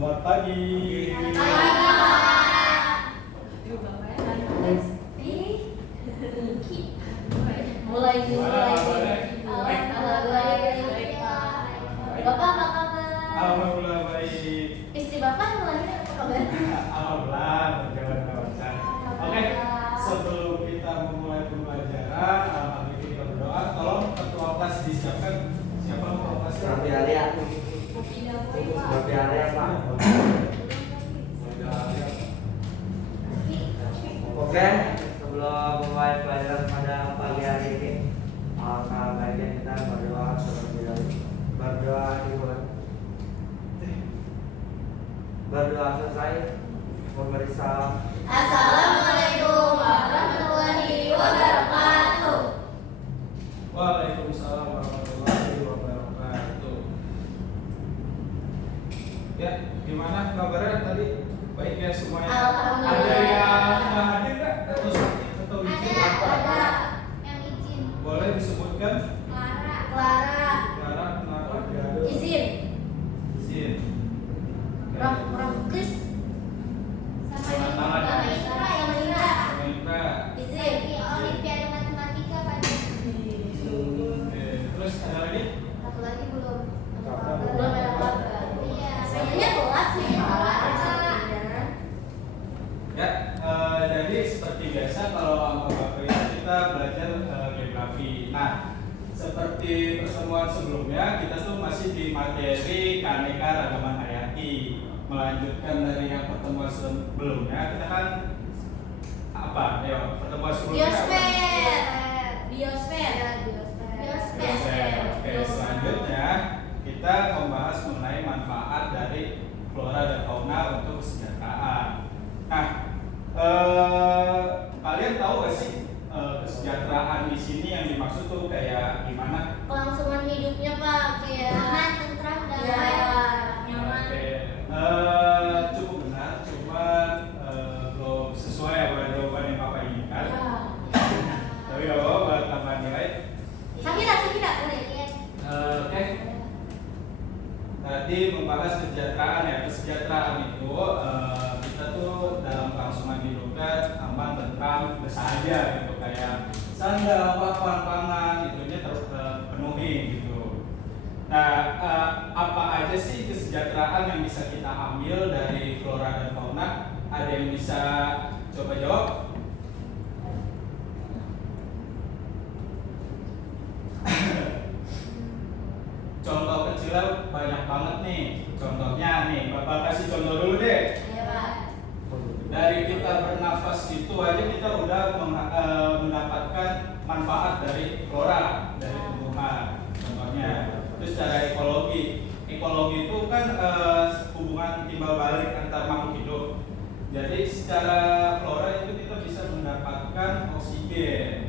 Selamat pagi. Mulai. Bapak apa kabar? Alhamdulillah baik. Istri Bapak mulainya apa kabar? Alhamdulillah berjalan lancar. Oke, sebelum kita memulai pembelajaran, alhamdulillah kita berdoa. Tolong ketua kelas disiapkan. Siapa ketua kelasnya? Berarti area. Berarti area Pak. Oke, sebelum mulai pelajaran pada pagi hari ini, alangkah baiknya kita berdoa terlebih dahulu. Berdoa selesai, memberi salam. Assalamualaikum warahmatullahi wabarakatuh. Waalaikumsalam warahmatullahi wabarakatuh. Ya, gimana kabarnya tadi? Baik ya semuanya? Alhamdulillah. Ada yang nggak hadir nggak? Atau sakit atau izin apa? Ada. Yang izin. Boleh disebutkan? Clara. Clara, kenapa? Izin. Izin. Chris. Sama Tangan. Indra. Indra. Izin. Di Olimpiade Matematika pada. Oke, terus ada lagi? Satu lagi belum. Kabar. Belum ada kabar. Iya. Sebenarnya telat sih Pak. Ya, jadi seperti biasa kalau sama Bapak Ibu kita belajar geografi. Nah, seperti pertemuan sebelumnya kita tuh masih di materi keanekaragaman hayati. Melanjutkan dari yang pertemuan sebelumnya, kita kan apa? Ya, pertemuan sebelumnya apa? Biosfer. Oke, selanjutnya kita membahas mengenai manfaat dari flora dan fauna untuk kesejahteraan. Nah, kalian tahu gak sih kesejahteraan di sini yang dimaksud tuh kayak gimana? Kelangsungan hidupnya Pak, kayak Aman, tentram, damai. nyaman. Oke, cukup benar, cuman belum sesuai sama jawaban yang Bapak inginkan. Tapi gak apa-apa buat tambah nilai. Sakira boleh. Oke. Tadi membahas kesejahteraan ya. Kesejahteraan itu kita tuh dalam kelangsungan hidupnya aman, tentram, bersahaja gitu, kayak sandang, papan, pangan, itunya terpenuhi gitu. Nah, apa aja sih kesejahteraan yang bisa kita ambil dari flora dan fauna? Ada yang bisa coba jawab? Contoh kecilnya banyak banget nih. Contohnya nih, Bapak kasih contoh dulu deh. Iya Pak. Dari kita bernafas itu aja kita udah mendapatkan manfaat dari flora, dari tumbuhan. Contohnya, terus secara ekologi. Ekologi itu kan hubungan timbal balik antar makhluk hidup. Jadi secara flora itu kita bisa mendapatkan oksigen.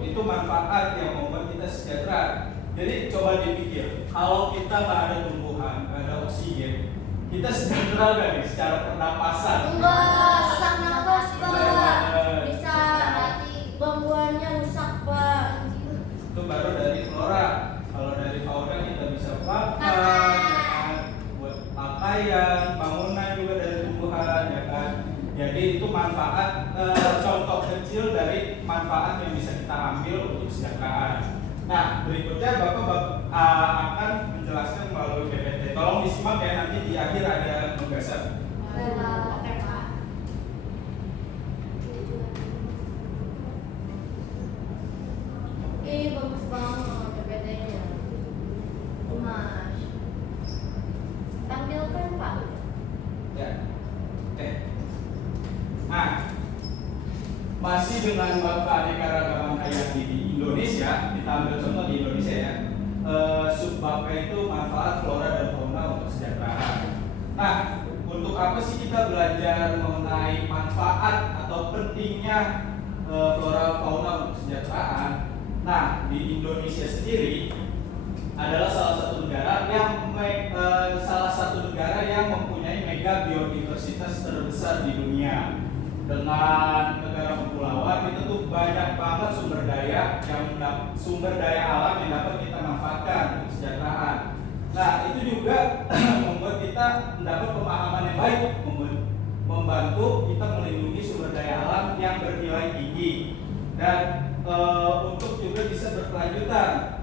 Itu manfaat yang membuat kita sejahtera. Jadi coba dipikir, kalau kita nggak ada tumbuhan, nggak ada oksigen, kita sejahtera nggak nih secara pernapasan? Enggak, sesak nafas Pak. Bener. Bisa bangkuannya rusak Pak. Itu baru dari flora. Kalau dari fauna kita bisa makan, ya kan? Buat pakaian, bangunan juga dari tumbuhan, ya kan? Jadi itu manfaat, contoh kecil dari manfaat yang bisa kita ambil untuk kesejahteraan. Nah, berikutnya Bapak akan menjelaskan melalui PPT. Tolong disimak ya, nanti di akhir ada penugasan. Oke, Pak. Bagus banget PPT-nya. Mas. Tampilkan Pak. Ya. Oke. Nah, masih dengan Bapak Keanekaragaman Hayati di Indonesia, kita ambil contoh di Indonesia ya. Subbabnya itu manfaat flora dan fauna untuk kesejahteraan. Nah, untuk apa sih kita belajar mengenai manfaat atau pentingnya flora fauna untuk kesejahteraan? Nah, di Indonesia sendiri adalah salah satu negara yang mempunyai mega biodiversitas terbesar di dunia. Dengan negara kepulauan itu tuh banyak banget sumber daya alam yang dapat kita manfaatkan untuk kesejahteraan. Nah, itu juga membuat kita mendapat pemahaman membantu kita melindungi sumber daya alam yang bernilai tinggi dan untuk juga bisa berkelanjutan.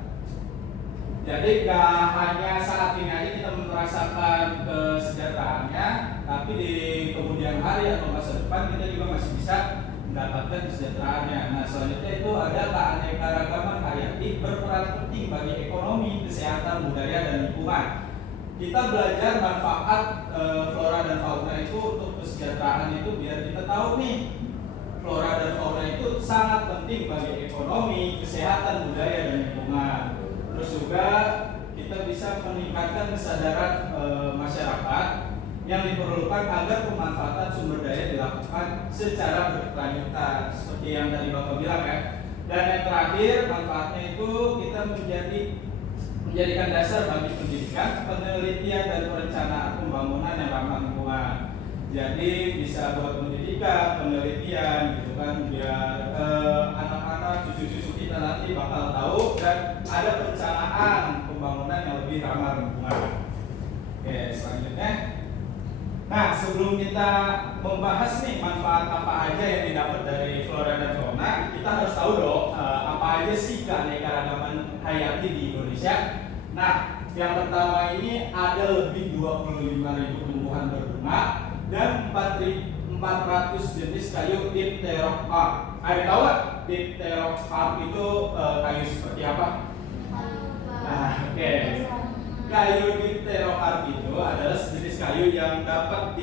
Jadi gak hanya saat ini aja kita merasakan kesejahteraannya, tapi di kemudian hari atau masa depan kita juga masih bisa mendapatkan kesejahteraannya. Nah, selanjutnya itu ada keanekaragaman hayati berperan penting bagi ekonomi, kesehatan, budaya, dan lingkungan. Kita belajar manfaat flora dan fauna itu untuk kesejahteraan itu biar kita tahu nih flora dan fauna itu sangat penting bagi ekonomi, kesehatan, budaya, dan lingkungan. Terus juga kita bisa meningkatkan kesadaran masyarakat yang diperlukan agar pemanfaatan sumber daya dilakukan secara berkelanjutan seperti yang tadi Bapak bilang ya. Dan yang terakhir manfaatnya itu kita menjadikan dasar bagi pendidikan, penelitian, dan perencanaan pembangunan yang ramah lingkungan. Jadi bisa buat pendidikan, penelitian gitu kan, biar anak-anak, cucu-cucu kita nanti bakal tahu dan ada perencanaan pembangunan yang lebih ramah lingkungan. Oke, selanjutnya. Nah, sebelum kita membahas nih manfaat apa aja yang didapat dari flora dan fauna, kita harus tahu dong apa aja sih keanekaragaman hayati di Indonesia. Nah, yang pertama ini ada lebih 25.000 tumbuhan berbunga dan 400 jenis kayu Dipterocarp. Ada tahu nggak Dipterocarp itu kayu seperti apa? Nah, oke. Kayu Dipterocarp itu adalah sejenis kayu yang dapat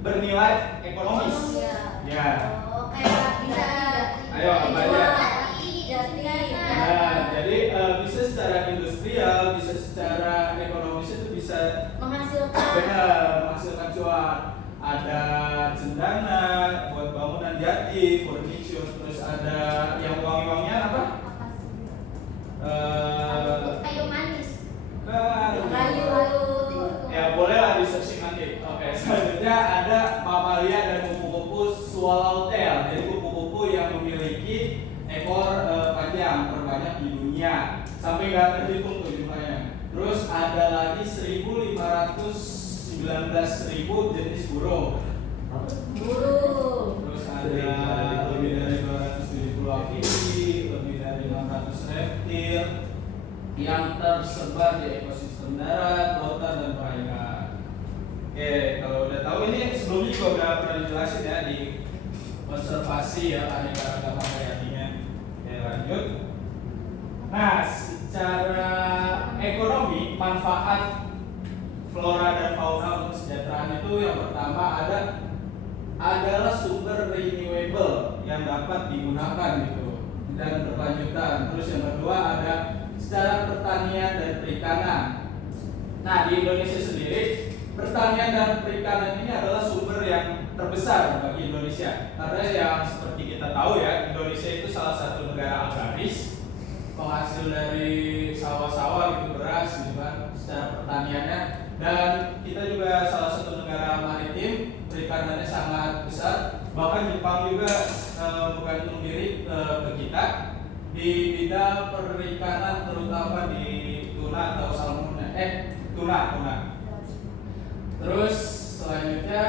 bernilai ekonomis. Ya. Oh, kayak bisa. Ayo, apa aja? Jati. Nah, jadi bisa secara industrial, bisa secara ekonomis itu bisa Menghasilkan. benar menghasilkan cuan. Ada cendana buat bangunan jati, furniture, terus ada yang wangi-wangian apa? Kayu manis. Kayu. Ya boleh lah di searching nanti. Oke, selanjutnya ada mamalia dan kupu-kupu swallowtail. Jadi kupu-kupu yang memiliki ekor panjang terbanyak di dunia sampai nggak terhitung tuh jumlahnya. Terus ada lagi 1.519.000 jenis burung. Terus ada lebih dari 270 amfibi, lebih dari 600 reptil yang tersebar di ekosistem darat, lautan, dan perairan. Oke, kalau udah tahu ini sebelumnya juga udah pernah dijelasin ya di konservasi ya keanekaragaman hayatinya. Oke, lanjut. Nah, secara ekonomi manfaat flora dan fauna untuk kesejahteraan itu yang pertama adalah sumber renewable yang dapat digunakan gitu dan berkelanjutan. Terus yang kedua ada secara pertanian dan perikanan. Nah, di Indonesia sendiri pertanian dan perikanan ini adalah sumber yang terbesar bagi Indonesia. Karena yang seperti kita tahu ya, Indonesia itu salah satu negara agraris, penghasil dari sawah-sawah gitu, beras gitu kan, secara pertaniannya. Dan kita juga salah satu negara maritim, perikanannya sangat besar. Bahkan Jepang juga bergantung diri ke kita di bidang perikanan, terutama di tuna atau salmon, tuna. Terus selanjutnya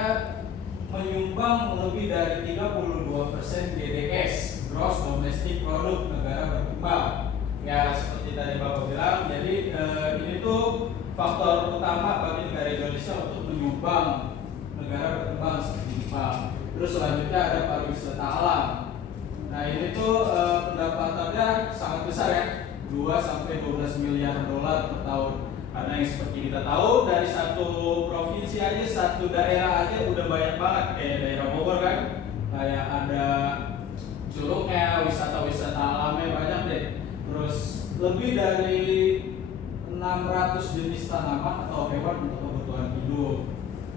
menyumbang lebih dari 32% GDS (Gross Domestic Product) negara berkembang. Ya seperti tadi Bapak bilang, jadi ini tuh faktor utama bagi negara Indonesia untuk menyumbang negara berkembang seperti Jepang. Terus selanjutnya ada pariwisata alam. Nah ini tuh pendapatannya sangat besar ya, 2-12 miliar dolar per tahun. Karena yang seperti kita tahu dari satu provinsi aja, satu daerah aja udah banyak banget, kayak daerah Bogor kan, kayak ada curugnya, wisata-wisata alamnya banyak deh. Terus lebih dari 600 jenis tanaman atau hewan untuk kebutuhan hidup.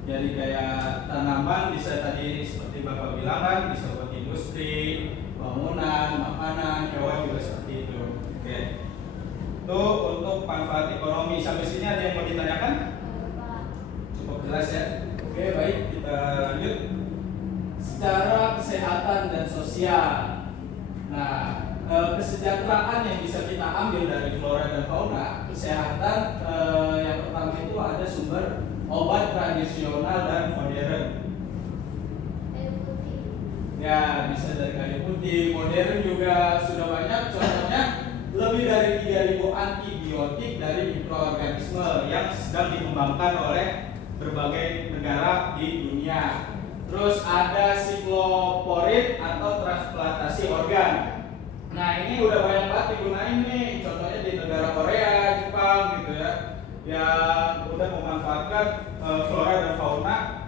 Jadi kayak tanaman bisa tadi seperti Bapak bilang kan, bisa buat industri, bangunan, makanan, hewan juga seperti itu. Oke. Itu untuk manfaat ekonomi. Sampai sini ada yang mau ditanyakan? Cukup jelas ya. Oke, baik, kita lanjut. Secara kesehatan dan sosial. Nah, kesejahteraan yang bisa kita ambil dari flora dan fauna, kesehatan yang pertama itu ada sumber obat tradisional dan modern. Ya, bisa dari kayu putih. Modern juga sudah banyak. Contohnya lebih dari 3.000 antibiotik dari mikroorganisme yang sedang dikembangkan oleh berbagai negara di dunia. Terus ada sikloporid atau transplantasi organ. Nah, ini udah banyak banget digunain nih. Contohnya di negara Korea, Jepang gitu ya, yang udah memanfaatkan flora dan fauna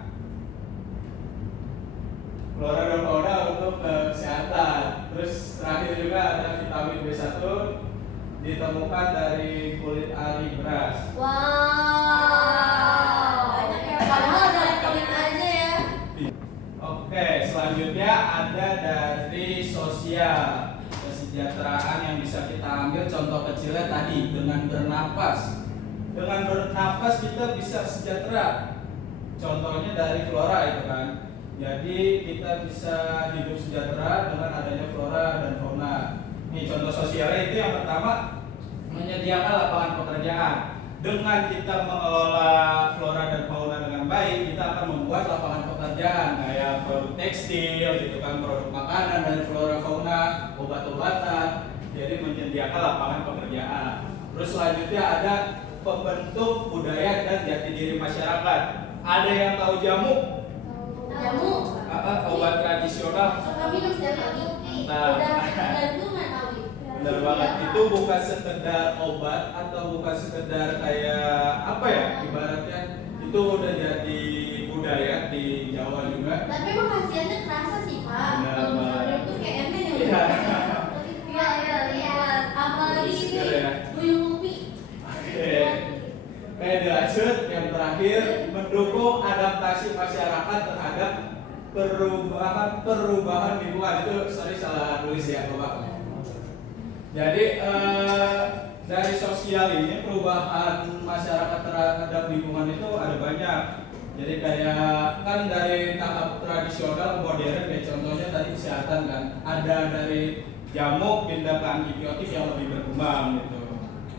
untuk kesehatan. Terus terakhir juga ada vitamin B1 ditemukan dari kulit ari beras. Wow. Banyak ya. Padahal dari kulit aja ya. Oke, selanjutnya ada dari sosial, kesejahteraan yang bisa kita ambil contoh kecilnya tadi dengan bernapas. Dengan bernapas kita bisa sejahtera. Contohnya dari flora itu kan. Jadi kita bisa hidup sejahtera dengan adanya flora dan fauna. Ini contoh sosialnya itu yang pertama, menyediakan lapangan pekerjaan. Dengan kita mengelola flora dan fauna dengan baik, kita akan membuat lapangan pekerjaan kayak produk tekstil, gitu kan, produk makanan dari flora fauna, obat-obatan. Jadi menyediakan lapangan pekerjaan. Terus selanjutnya ada pembentuk budaya dan jati diri masyarakat. Ada yang tahu jamu? Jamu. Obat tradisional. Suka minum setiap pagi. Nah. Udah ketergantungan Awi. Benar banget, itu bukan sekedar obat atau bukan sekedar kayak apa ya, ibaratnya itu udah jadi budaya di Jawa juga. Tapi emang khasiatnya kerasa sih Pak. Benar Kalau misalnya banget. itu kayak emen ya. Iya. Iya. Apalagi Seger ini ya. buyung ubi. Oke. Lanjut yang terakhir, mendukung adaptasi masyarakat terhadap perubahan lingkungan. Itu salah tulis ya Bapak. Jadi dari sosial ini perubahan masyarakat terhadap lingkungan itu ada banyak. Jadi kayak kan dari tahap tradisional ke modern, kayak contohnya tadi kesehatan kan, ada dari jamu pindah ke antibiotik yang lebih berkembang gitu.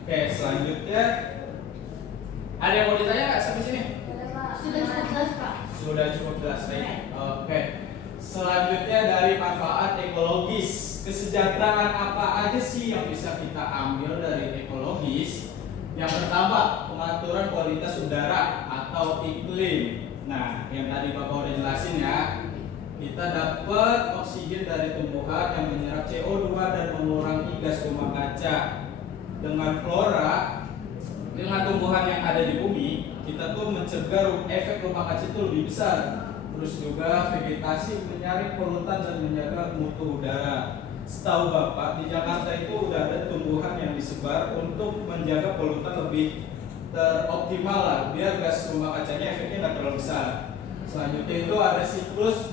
Oke, selanjutnya ada yang mau ditanya nggak sampai sini? Sudah jelas Pak. Sudah cukup jelas nih. Oke. Selanjutnya dari manfaat ekologis, kesejahteraan apa aja sih yang bisa kita ambil dari ekologis? Yang pertama, pengaturan kualitas udara atau iklim. Nah, yang tadi Bapak udah jelasin ya, kita dapat oksigen dari tumbuhan yang menyerap CO2 dan mengurangi gas rumah kaca. Dengan flora, dengan tumbuhan yang ada di bumi, kita tuh mencegah efek rumah kaca itu lebih besar. Terus juga vegetasi menyaring polutan dan menjaga mutu udara. Setahu Bapak, di Jakarta itu udah ada tumbuhan yang disebar untuk menjaga polutan lebih teroptimal lah, biar gas rumah kacanya efeknya nggak terlalu besar. Selanjutnya itu ada siklus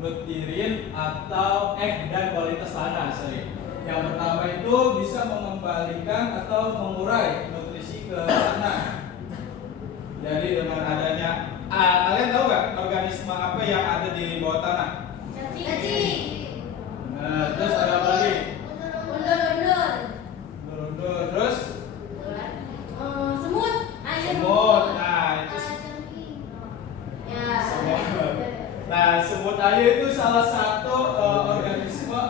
nutirin atau dan kualitas tanah. Yang pertama itu bisa mengembalikan atau mengurai nutrisi ke tanah. Jadi dengan adanya, kalian tahu nggak organisme apa yang ada di bawah tanah? Cacing. Nah, terus ada apa lagi? Undur-undur. Undur-undur. Terus Semut. semut. Nah, itu Ya. semut. Nah, semut air itu salah satu organisme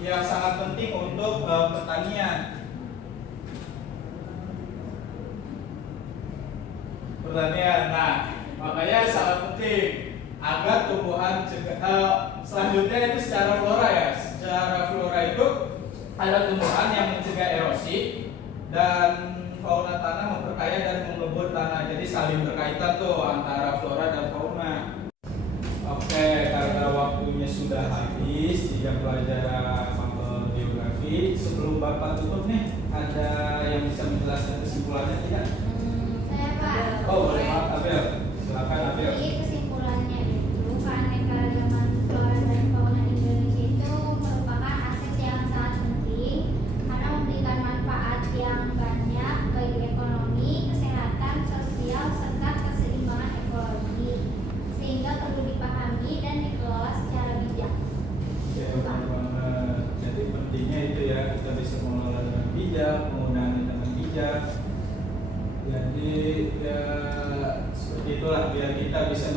yang sangat penting untuk pertanian. Nah, makanya sangat penting agar tumbuhan selanjutnya itu secara flora ya. Secara flora itu ada tumbuhan yang mencegah erosi dan fauna tanah memperkaya dan mengebut tanah. Jadi saling berkaitan tuh antara flora dan fauna. Oke, karena waktunya sudah habis di jam pelajaran mapel geografi, sebelum Bapak tutup nih, ada yang bisa menjelaskan kesimpulannya tidak? Saya Pak. Oh, boleh Pak Abel. Silakan Abel. Jadi kesimpulannya itu keanekaragaman flora dan fauna Indonesia itu merupakan aset yang sangat penting karena memberikan manfaat yang banyak bagi ekonomi, kesehatan, sosial, serta keseimbangan ekologi, sehingga perlu dipahami dan dikelola secara bijak. Ya, jadi pentingnya itu ya, kita bisa mengelola dengan bijak, menggunakan dengan bijak. Jadi ya seperti itulah biar kita bisa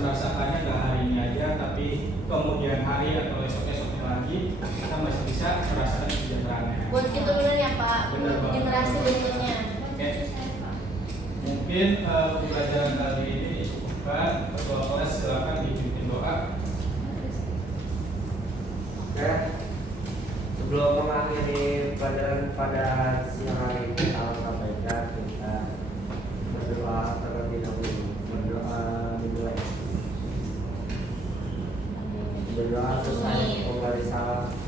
bisa merasakan kesejahteraannya. Buat keturunannya Pak, Benar, Pak. generasi berikutnya. Oke. Mungkin pembelajaran kali ini disebutkan. Ketua kelas silakan dipimpin doa. Oke. Sebelum mengakhiri pelajaran pada siang hari ini, kita sampaikan kita berdoa terlebih dahulu. Berdoa dimulai. Berdoa selesai kembali salam.